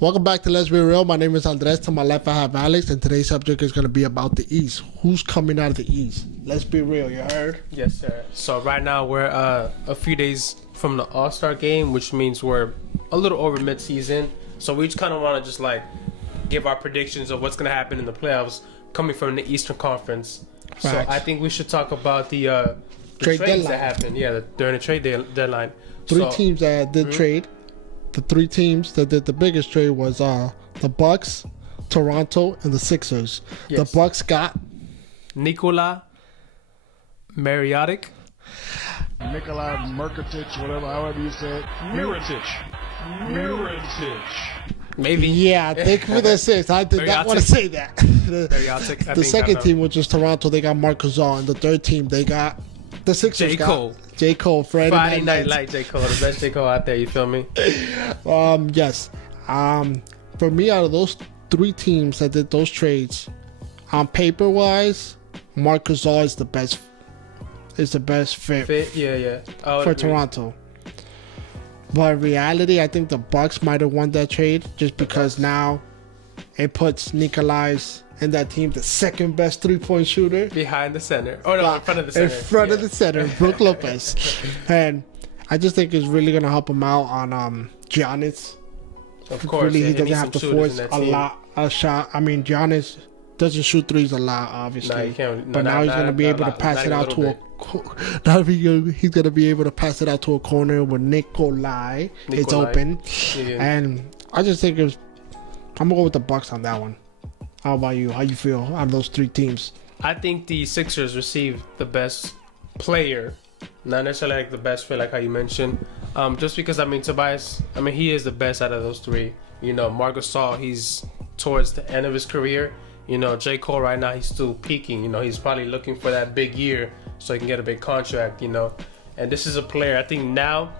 Welcome back to Let's Be Real. My name is Andres. To my left, I have Alex, and today's subject is going to be about the East. Who's coming out of the East? Let's be real. You heard? Yes, sir. So right now we're a few days from the All-Star game, which means we're a little over mid-season. So we just kind of want to just like give our predictions of what's going to happen in the playoffs coming from the Eastern Conference. Facts. So I think we should talk about the Trade trades deadline. that happened. Yeah, during the trade deadline. Three teams that did trade. The three teams that did the biggest trade was the Bucks, Toronto, and the Sixers. Yes. The Bucks got Nikola Mirotic. Nikolai Merkitic, however you say it. Mirotic. Maybe. Yeah, thank you for the six. I did not want to say that. Mirotic. The second team, which is Toronto, they got Marc Gasol, and the third team they got the Sixers. J. Cole. J. Cole, Friday Night Light J. Cole, the best J. Cole out there, you feel me? Yes. For me, out of those three teams that did those trades, on paper wise, Marc Gasol is the best. Is the best fit Yeah. for Toronto. But in reality, I think the Bucks might have won that trade just because now it puts Nikolai's in that team the second best 3-point shooter. Behind the center. Oh, no, in front of the center. In front of the center, Brook Lopez. And I just think it's really going to help him out on Giannis. Of course. Really, yeah, he doesn't have to force a shot. I mean, Giannis doesn't shoot threes a lot, obviously. No, he can't. But now he's going to be able to pass it out to he's going to be able to pass it out to a corner with Nikolai. It's open. Yeah. And I just think I'm going to go with the Bucks on that one. How about you? How you feel out of those three teams? I think the Sixers received the best player, not necessarily like the best fit, like how you mentioned. Just because, I mean, Tobias, he is the best out of those three. You know, Marc Gasol, he's towards the end of his career. You know, J. Cole right now, he's still peaking. You know, he's probably looking for that big year so he can get a big contract, you know. And this is a player, I think now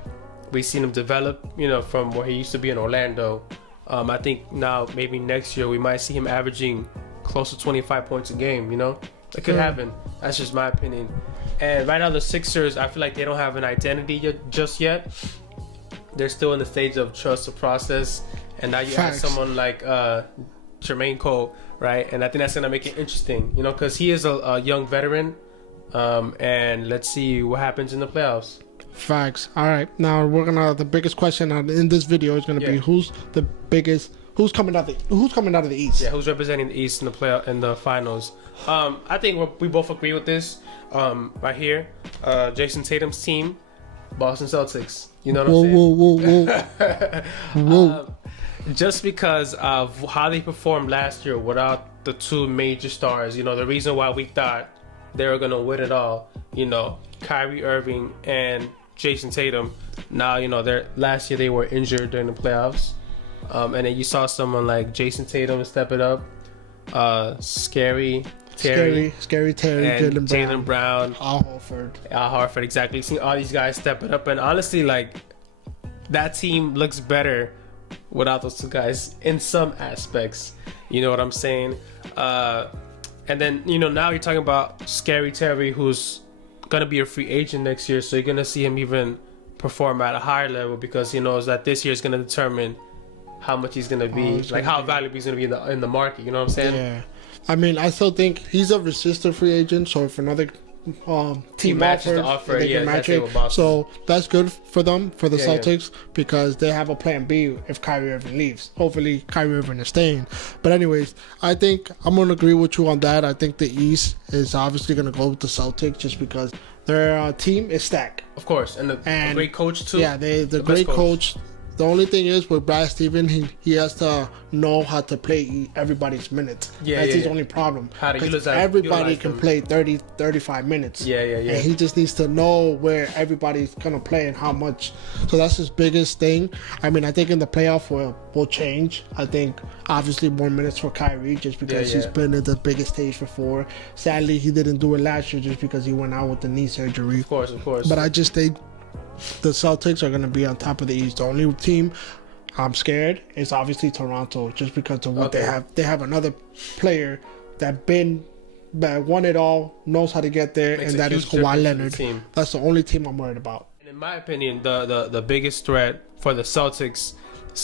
we've seen him develop, you know, from where he used to be in Orlando. I think now maybe next year we might see him averaging close to 25 points a game, you know? It could happen. That's just my opinion. And right now the Sixers, I feel like they don't have an identity just yet. They're still in the stage of trust the process. And now you have someone like Jermaine Cole, right? And I think that's going to make it interesting, you know, because he is a young veteran. And let's see what happens in the playoffs. Facts. All right. Now the biggest question in this video is gonna be who's coming out of the East. Yeah, who's representing the East in the finals. I think we both agree with this. Right here, Jason Tatum's team, Boston Celtics. You know what I'm saying? Whoa. Just because of how they performed last year without the two major stars, you know, the reason why we thought they were gonna win it all, you know, Kyrie Irving and Jason Tatum. Now, you know, last year they were injured during the playoffs. And then you saw someone like Jason Tatum step it up. Scary Terry, and Jaylen Brown. Al Horford, exactly. Seeing all these guys step it up. And honestly, like, that team looks better without those two guys in some aspects. You know what I'm saying? And then, you know, now you're talking about Scary Terry, who's going to be a free agent next year. So you're going to see him even perform at a higher level because he knows that this year is going to determine how much he's going to be, how valuable he's going to be in the market. You know what I'm saying? Yeah. I mean, I still think he's a resistant free agent. So if another team matches the offer, they can match it. So that's good for them, for the Celtics, because they have a plan B if Kyrie Irving leaves. Hopefully Kyrie Irving is staying. But anyways, I think I'm going to agree with you on that. I think the East is obviously going to go with the Celtics just because their team is stacked. Of course, and a great coach too. Yeah, the great coach. The only thing is with Brad Stevens, he has to know how to play everybody's minutes. That's his only problem. How to utilize everybody can play 30, 35 minutes. Yeah. And he just needs to know where everybody's going to play and how much. So that's his biggest thing. I mean, I think in the playoff will change. I think obviously more minutes for Kyrie just because he's been at the biggest stage before. Sadly, he didn't do it last year just because he went out with the knee surgery. Of course. But I just think the Celtics are going to be on top of the East. The only team I'm scared is obviously Toronto, just because of what they have. They have another player that won it all, knows how to get there, and that is Kawhi Leonard. That's the only team I'm worried about. In my opinion, the biggest threat for the Celtics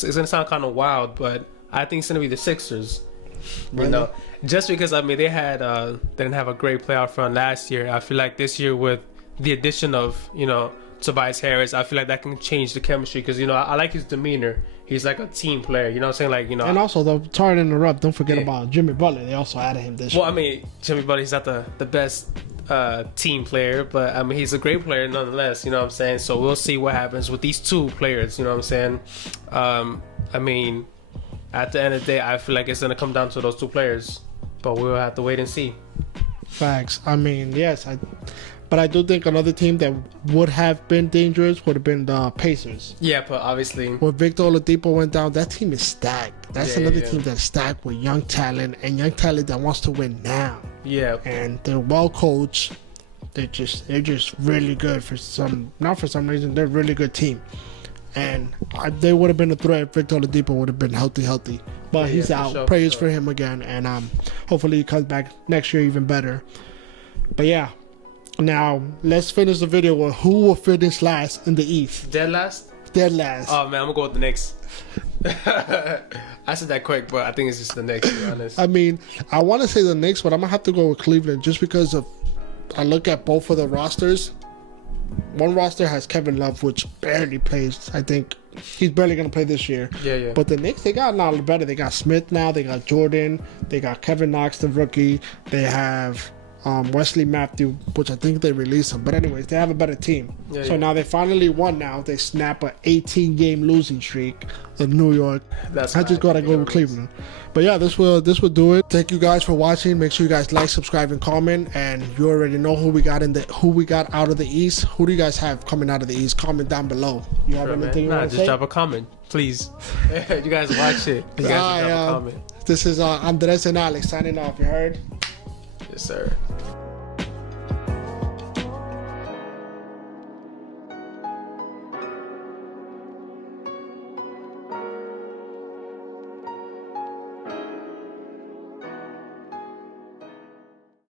it's gonna sound kind of wild, but I think it's gonna be the Sixers. Really? You know, just because I mean they didn't have a great playoff run last year. I feel like this year with the addition of Tobias Harris, I feel like that can change the chemistry because I like his demeanor. He's like a team player. You know what I'm saying? Like And also, sorry to interrupt. Don't forget about Jimmy Butler. They also added him this year. Well, I mean, Jimmy Butler, he's not the best team player, but I mean he's a great player nonetheless. You know what I'm saying? So we'll see what happens with these two players. You know what I'm saying? I mean, at the end of the day, I feel like it's gonna come down to those two players, but we'll have to wait and see. Facts. I mean, yes, but I do think another team that would have been dangerous would have been the Pacers. Yeah, but obviously, when Victor Oladipo went down, that team is stacked. That's another team that's stacked with young talent that wants to win now. Yeah, and they're well coached. They're just really good not for some reason. They're a really good team, and they would have been a threat if Victor Oladipo would have been healthy. But he's out. Sure, Prayers for him again, and hopefully he comes back next year even better. But yeah. Now, let's finish the video with who will finish last in the East. Dead last? Dead last. Oh, man, I'm going to go with the Knicks. I said that quick, but I think it's just the Knicks, to be honest. I mean, I want to say the Knicks, but I'm going to have to go with Cleveland just because I look at both of the rosters. One roster has Kevin Love, which barely plays. I think he's barely going to play this year. Yeah. But the Knicks, they got a lot better. They got Smith now. They got Jordan. They got Kevin Knox, the rookie. They have... Wesley Matthews, which I think they released him. But anyways, they have a better team. Now they finally won now. They snap a 18-game losing streak in New York. I just got to go with Cleveland. But yeah, this will do it. Thank you guys for watching. Make sure you guys like, subscribe, and comment. And you already know who we got out of the East. Who do you guys have coming out of the East? Comment down below. You have anything you want to say? Just drop a comment, please. You guys watch it. You guys drop a comment. This is Andres and Alex signing off. You heard? Yes, sir.